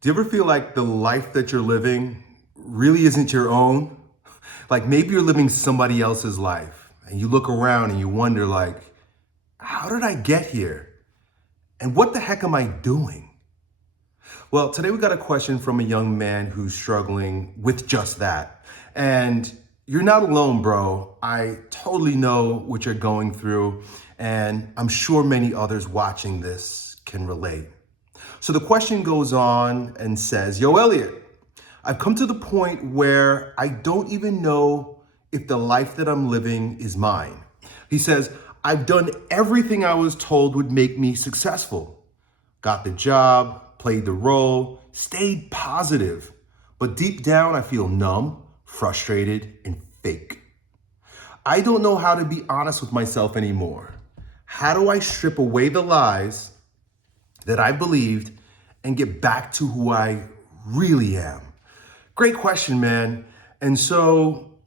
Do you ever feel like the life that you're living really isn't your own? Like maybe you're living somebody else's life and you look around and you wonder like, how did I get here? And what the heck am I doing? Well, today we got a question from a young man who's struggling with just that. And you're not alone, bro. I totally know what you're going through, and I'm sure many others watching this can relate. So the question goes on and says, Yo, Elliott, I've come to the point where I don't even know if the life that I'm living is mine. He says, I've done everything I was told would make me successful. Got the job, played the role, stayed positive. But deep down, I feel numb, frustrated, and fake. I don't know how to be honest with myself anymore. How do I strip away the lies that I believed and get back to who I really am? Great question, man. And so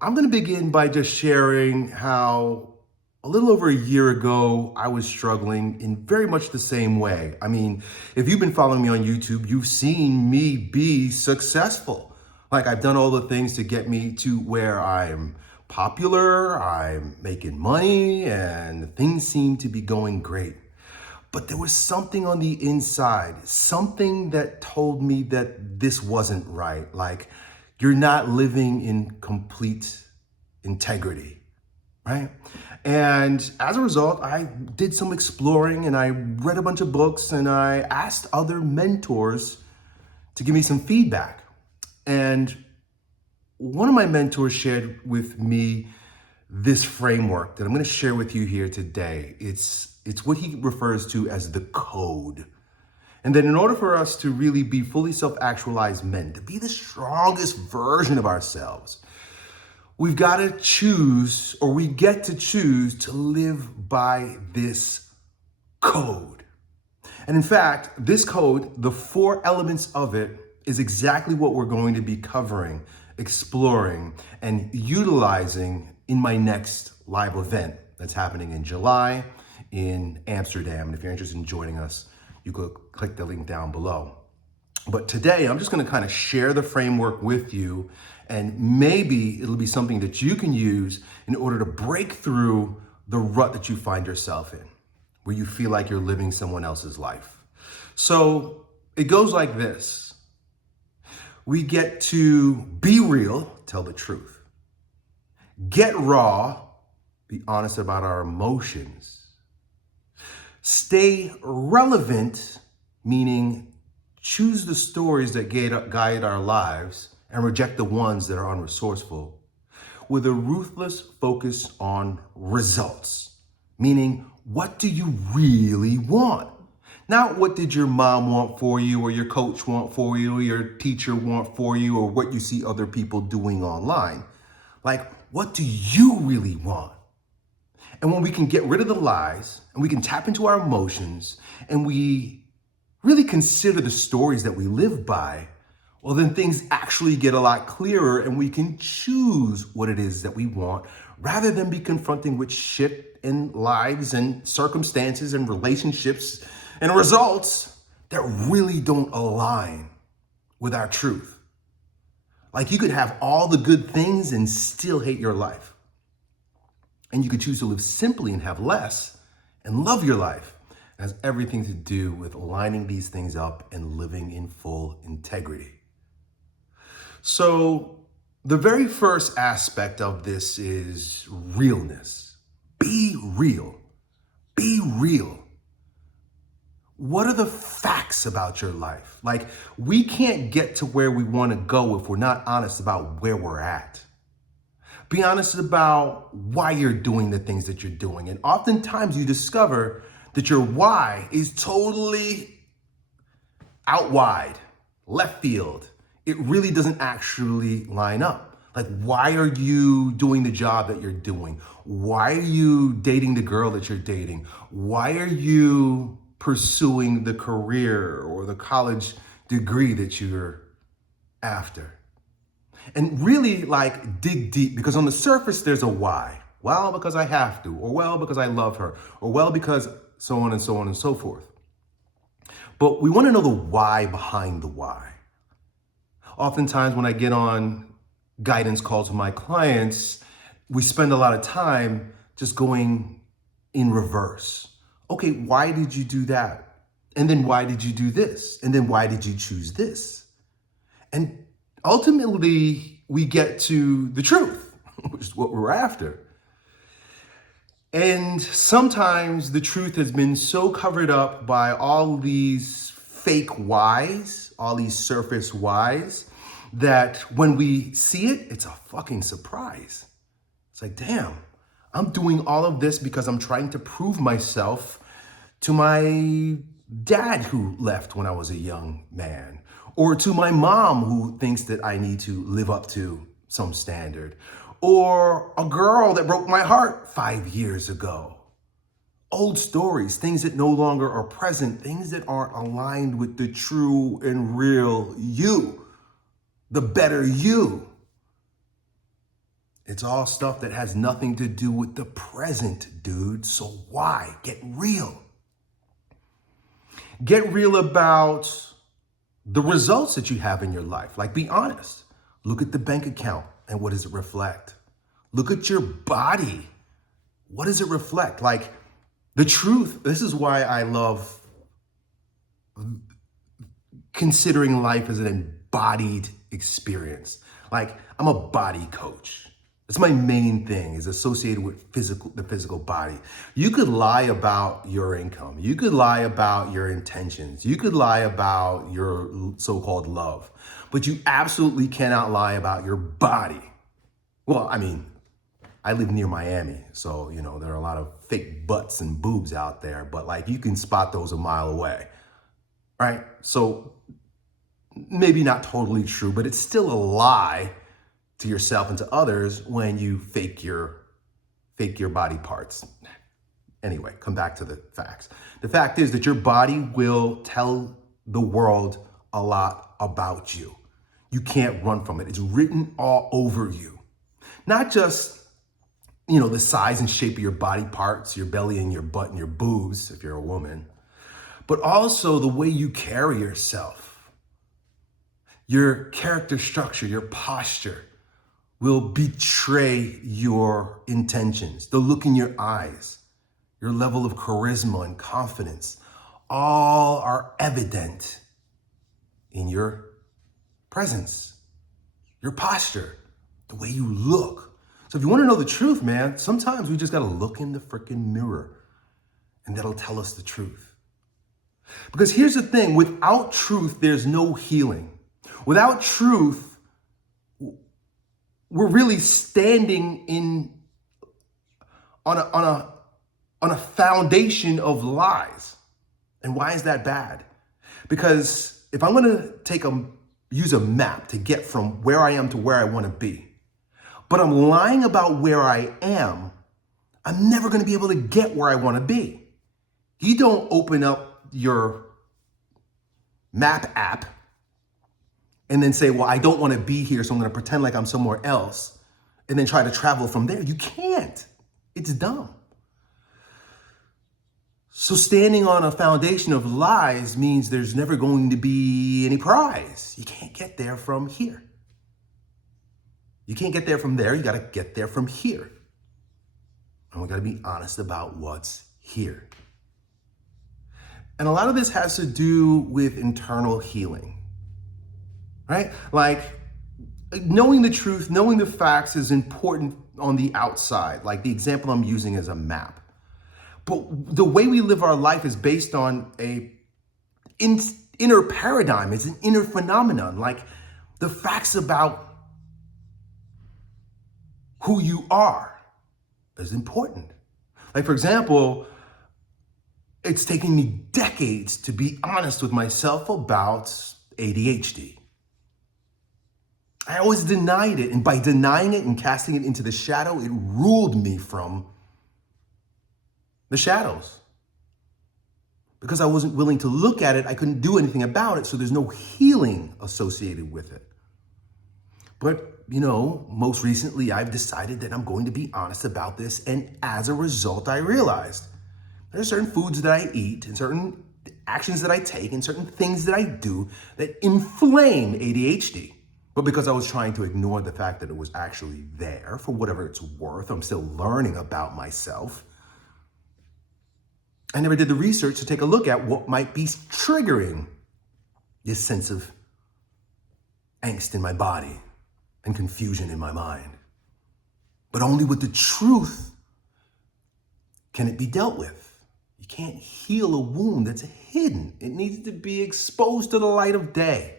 I'm going to begin by just sharing how a little over a year ago, I was struggling in very much the same way. I mean, if you've been following me on YouTube, you've seen me be successful. Like I've done all the things to get me to where I'm popular, I'm making money, and things seem to be going great. But there was something on the inside, something that told me that this wasn't right. Like you're not living in complete integrity, right? And as a result, I did some exploring and I read a bunch of books and I asked other mentors to give me some feedback. And one of my mentors shared with me this framework that I'm going to share with you here today. It's what he refers to as the code. And then in order for us to really be fully self-actualized men, to be the strongest version of ourselves, we've got to choose, or we get to choose to live by this code. And in fact, this code, the 4 elements of it, is exactly what we're going to be covering, exploring, and utilizing in my next live event that's happening in July in Amsterdam. And if you're interested in joining us, you could click the link down below. But today, I'm just going to kind of share the framework with you, and maybe it'll be something that you can use in order to break through the rut that you find yourself in, where you feel like you're living someone else's life. So it goes like this. We get to be real, tell the truth. Get raw, be honest about our emotions. Stay relevant, meaning choose the stories that guide our lives and reject the ones that are unresourceful, with a ruthless focus on results, meaning what do you really want? Not what did your mom want for you, or your coach want for you, or your teacher want for you, or what you see other people doing online. Like, what do you really want? And when we can get rid of the lies and we can tap into our emotions and we really consider the stories that we live by, well, then things actually get a lot clearer and we can choose what it is that we want rather than be confronting with shit and lives and circumstances and relationships and results that really don't align with our truth. Like you could have all the good things and still hate your life. And you could choose to live simply and have less and love your life. It has everything to do with aligning these things up and living in full integrity. So the very first aspect of this is realness. Be real. Be real. What are the facts about your life? Like, we can't get to where we want to go if we're not honest about where we're at. Be honest about why you're doing the things that you're doing. And oftentimes you discover that your why is totally out wide, left field. It really doesn't actually line up. Like, why are you doing the job that you're doing? Why are you dating the girl that you're dating? Why are you pursuing the career or the college degree that you're after? And really like dig deep, because on the surface, there's a why. Well, because I have to, or well, because I love her, or well, because so on and so on and so forth. But we want to know the why behind the why. Oftentimes when I get on guidance calls with my clients, we spend a lot of time just going in reverse. Okay, why did you do that? And then why did you do this? And then why did you choose this? And ultimately, we get to the truth, which is what we're after. And sometimes the truth has been so covered up by all these fake whys, all these surface whys, that when we see it, it's a fucking surprise. It's like, damn, I'm doing all of this because I'm trying to prove myself to my dad who left when I was a young man, or to my mom who thinks that I need to live up to some standard, or a girl that broke my heart 5 years ago. Old stories, things that no longer are present, things that aren't aligned with the true and real you, the better you. It's all stuff that has nothing to do with the present, dude. So why? Get real. Get real about the results that you have in your life. Like, be honest. Look at the bank account and what does it reflect? Look at your body. What does it reflect? Like, the truth, this is why I love considering life as an embodied experience. Like, I'm a body coach. That's my main thing, is associated with the physical body. You could lie about your income. You could lie about your intentions. You could lie about your so-called love, but you absolutely cannot lie about your body. Well, I mean, I live near Miami, so, you know, there are a lot of fake butts and boobs out there, but like, you can spot those a mile away, right? So maybe not totally true, but it's still a lie to yourself and to others when you fake your body parts. Anyway, come back to the facts. The fact is that your body will tell the world a lot about you. You can't run from it. It's written all over you. Not just, you know, the size and shape of your body parts, your belly and your butt and your boobs, if you're a woman, but also the way you carry yourself. Your character structure, your posture will betray your intentions. The look in your eyes, your level of charisma and confidence, all are evident in your presence, your posture, the way you look. So if you want to know the truth, man, sometimes we just got to look in the freaking mirror and that'll tell us the truth. Because here's the thing, without truth, there's no healing. Without truth, we're really standing on a foundation of lies. And why is that bad? Because if I'm going to use a map to get from where I am to where I want to be, but I'm lying about where I am, I'm never going to be able to get where I want to be. You don't open up your map app and then say, well, I don't want to be here, so I'm going to pretend like I'm somewhere else, and then try to travel from there. You can't. It's dumb. So standing on a foundation of lies means there's never going to be any prize. You can't get there from here. You can't get there from there. You got to get there from here. And we got to be honest about what's here. And a lot of this has to do with internal healing. Right? Like, knowing the truth, knowing the facts is important on the outside. Like, the example I'm using is a map. But the way we live our life is based on a inner paradigm. It's an inner phenomenon. Like, the facts about who you are is important. Like, for example, it's taken me decades to be honest with myself about ADHD. I always denied it, and by denying it and casting it into the shadow, it ruled me from the shadows. Because I wasn't willing to look at it, I couldn't do anything about it, so there's no healing associated with it. But, you know, most recently, I've decided that I'm going to be honest about this, and as a result, I realized there are certain foods that I eat and certain actions that I take and certain things that I do that inflame ADHD. But because I was trying to ignore the fact that it was actually there for whatever it's worth, I'm still learning about myself. I never did the research to take a look at what might be triggering this sense of angst in my body and confusion in my mind. But only with the truth can it be dealt with. You can't heal a wound that's hidden. It needs to be exposed to the light of day.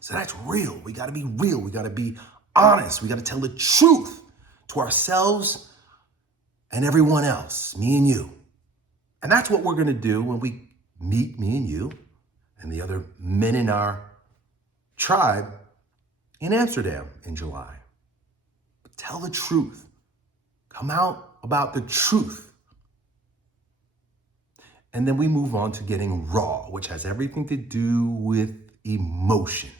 So that's real. We gotta be real. We gotta be honest. We gotta tell the truth to ourselves and everyone else, me and you. And that's what we're gonna do when we meet, me and you, and the other men in our tribe in Amsterdam in July. Tell the truth. Come out about the truth. And then we move on to getting raw, which has everything to do with emotions.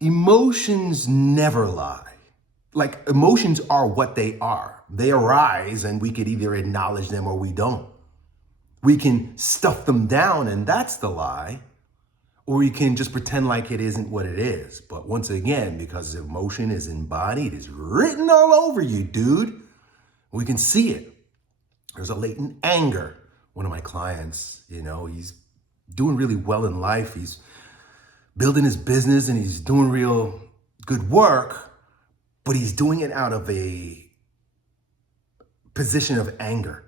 Emotions never lie. Like, emotions are what they are. They arise and we could either acknowledge them or we don't. We can stuff them down and that's the lie, or we can just pretend like it isn't what it is. But once again, because emotion is embodied, it's written all over you, dude. We can see it. There's a latent anger. One of my clients, he's doing really well in life. He's building his business and he's doing real good work, but he's doing it out of a position of anger.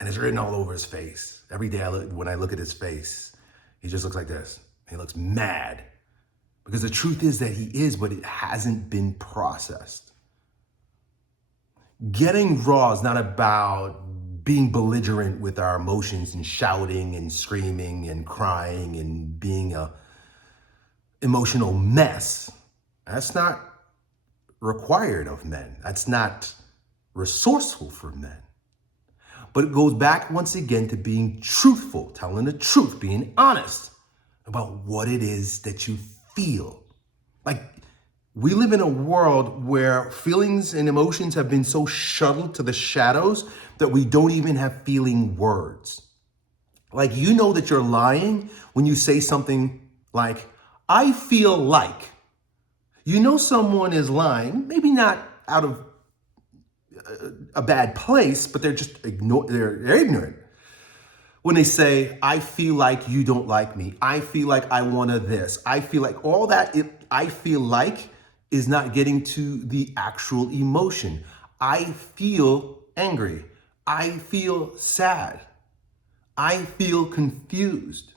And it's written all over his face. Every day when I look at his face, he just looks like this. He looks mad. Because the truth is that he is, but it hasn't been processed. Getting raw is not about being belligerent with our emotions and shouting and screaming and crying and being a emotional mess. That's not required of men. That's not resourceful for men. But it goes back once again to being truthful, telling the truth, being honest about what it is that you feel. Like, we live in a world where feelings and emotions have been so shuttled to the shadows that we don't even have feeling words. Like, you know that you're lying when you say something like, I feel like. You know someone is lying, maybe not out of a bad place, but they're just they're ignorant. When they say, I feel like you don't like me. I feel like I want to this. I feel like all that, I feel like is not getting to the actual emotion. I feel angry. I feel sad. I feel confused.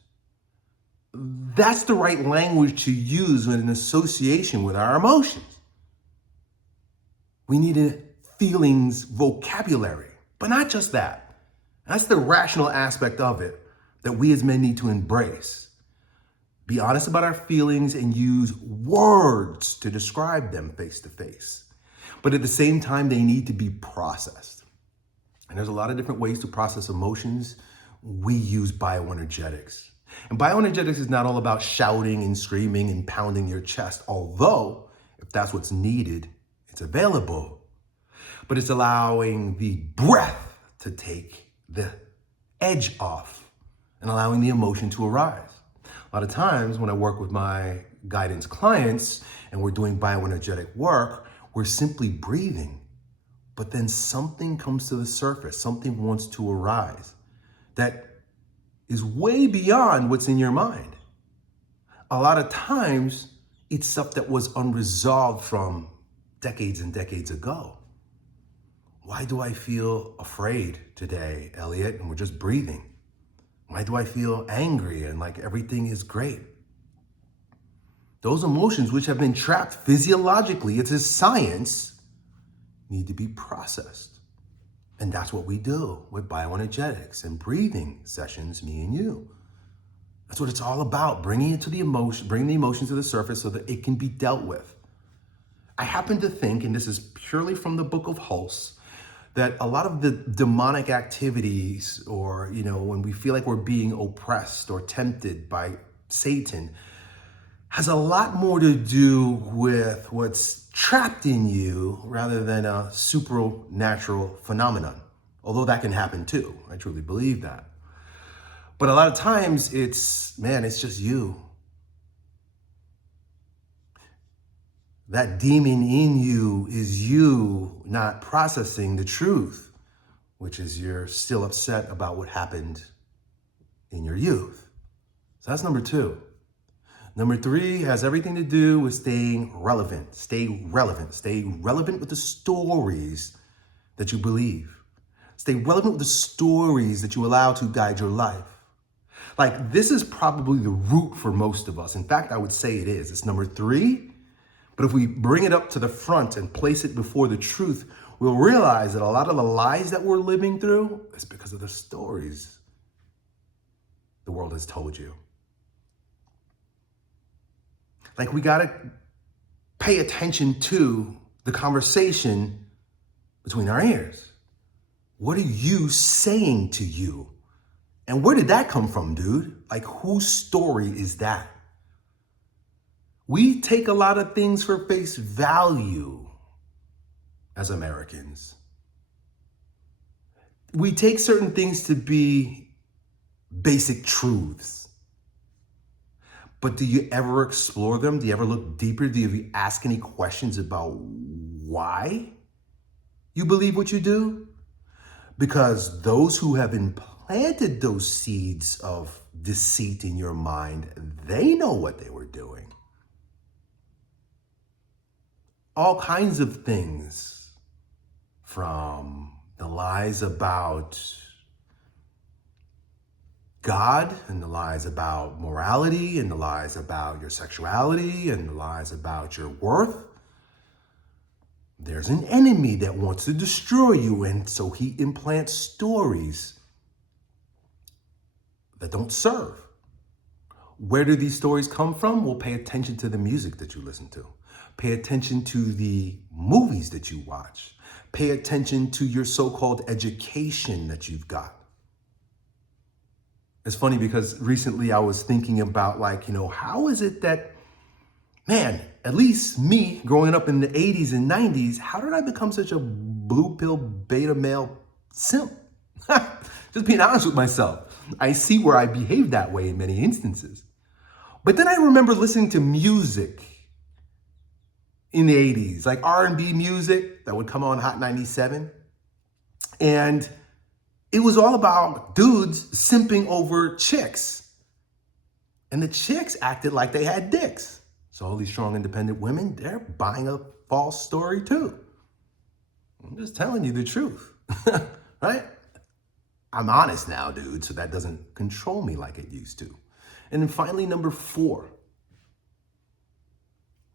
That's the right language to use in association with our emotions. We need a feelings vocabulary, but not just that. That's the rational aspect of it that we as men need to embrace. Be honest about our feelings and use words to describe them face to face. But at the same time, they need to be processed. And there's a lot of different ways to process emotions. We use bioenergetics. And bioenergetics is not all about shouting and screaming and pounding your chest, although if that's what's needed, it's available. But it's allowing the breath to take the edge off and allowing the emotion to arise. A lot of times when I work with my guidance clients and we're doing bioenergetic work, we're simply breathing, but then something comes to the surface, something wants to arise that is way beyond what's in your mind. A lot of times it's stuff that was unresolved from decades and decades ago. Why do I feel afraid today, Elliott? And we're just breathing. Why do I feel angry and like everything is great? Those emotions which have been trapped physiologically, it's a science, need to be processed. And that's what we do with bioenergetics and breathing sessions, me and you. That's what it's all about, bringing the emotion to the surface so that it can be dealt with. I happen to think, and this is purely from the book of Hulse, that a lot of the demonic activities, or, when we feel like we're being oppressed or tempted by Satan, has a lot more to do with what's trapped in you rather than a supernatural phenomenon. Although that can happen too. I truly believe that. But a lot of times it's just you. That demon in you is you not processing the truth, which is you're still upset about what happened in your youth. So that's number 2. Number 3 has everything to do with staying relevant. Stay relevant. Stay relevant with the stories that you believe. Stay relevant with the stories that you allow to guide your life. Like, this is probably the root for most of us. In fact, I would say it is. It's number 3. But if we bring it up to the front and place it before the truth, we'll realize that a lot of the lies that we're living through is because of the stories the world has told you. Like, we gotta pay attention to the conversation between our ears. What are you saying to you? And where did that come from, dude? Like, whose story is that? We take a lot of things for face value as Americans. We take certain things to be basic truths. But do you ever explore them? Do you ever look deeper? Do you ask any questions about why you believe what you do? Because those who have implanted those seeds of deceit in your mind, they know what they were doing. All kinds of things, from the lies about God, and the lies about morality, and the lies about your sexuality, and the lies about your worth. There's an enemy that wants to destroy you, and so he implants stories that don't serve. Where do these stories come from? Well, pay attention to the music that you listen to. Pay attention to the movies that you watch. Pay attention to your so-called education that you've got. It's funny because recently I was thinking about, like, how is it that, man, at least me growing up in the 80s and 90s, how did I become such a blue pill beta male simp? Just being honest with myself. I see where I behave that way in many instances. But then I remember listening to music in the 80s, like R&B music that would come on Hot 97. And it was all about dudes simping over chicks. And the chicks acted like they had dicks. So all these strong, independent women, they're buying a false story too. I'm just telling you the truth, right? I'm honest now, dude, so that doesn't control me like it used to. And then finally, number 4,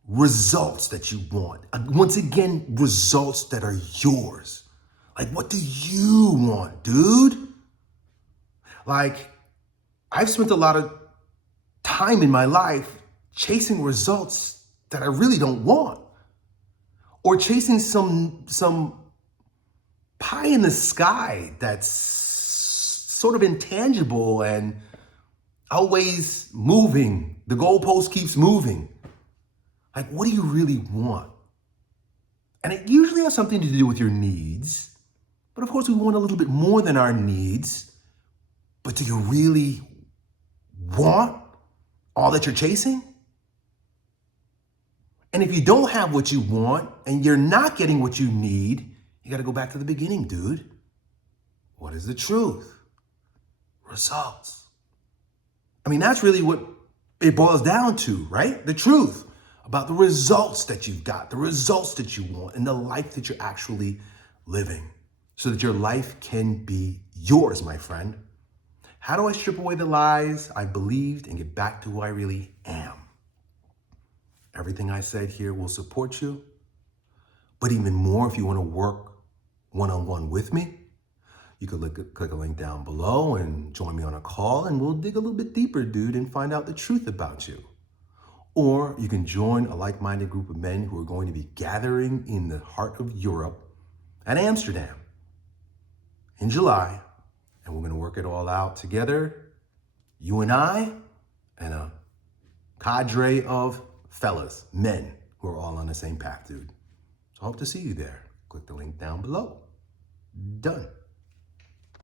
results that you want. Once again, results that are yours. Like, what do you want, dude? Like, I've spent a lot of time in my life chasing results that I really don't want, or chasing some pie in the sky that's sort of intangible and always moving. The goalpost keeps moving. Like, what do you really want? And it usually has something to do with your needs. But of course, we want a little bit more than our needs. But do you really want all that you're chasing? And if you don't have what you want and you're not getting what you need, you got to go back to the beginning, dude. What is the truth? Results. I mean, that's really what it boils down to, right? The truth about the results that you've got, the results that you want, and the life that you're actually living, so that your life can be yours, my friend. How do I strip away the lies I believed and get back to who I really am? Everything I said here will support you, but even more, if you want to work one-on-one with me, you could click a link down below and join me on a call, and we'll dig a little bit deeper, dude, and find out the truth about you. Or you can join a like-minded group of men who are going to be gathering in the heart of Europe at Amsterdam in July, and we're going to work it all out together, you and I, and a cadre of fellas, men, who are all on the same path, dude. So I hope to see you there. Click the link down below. Done.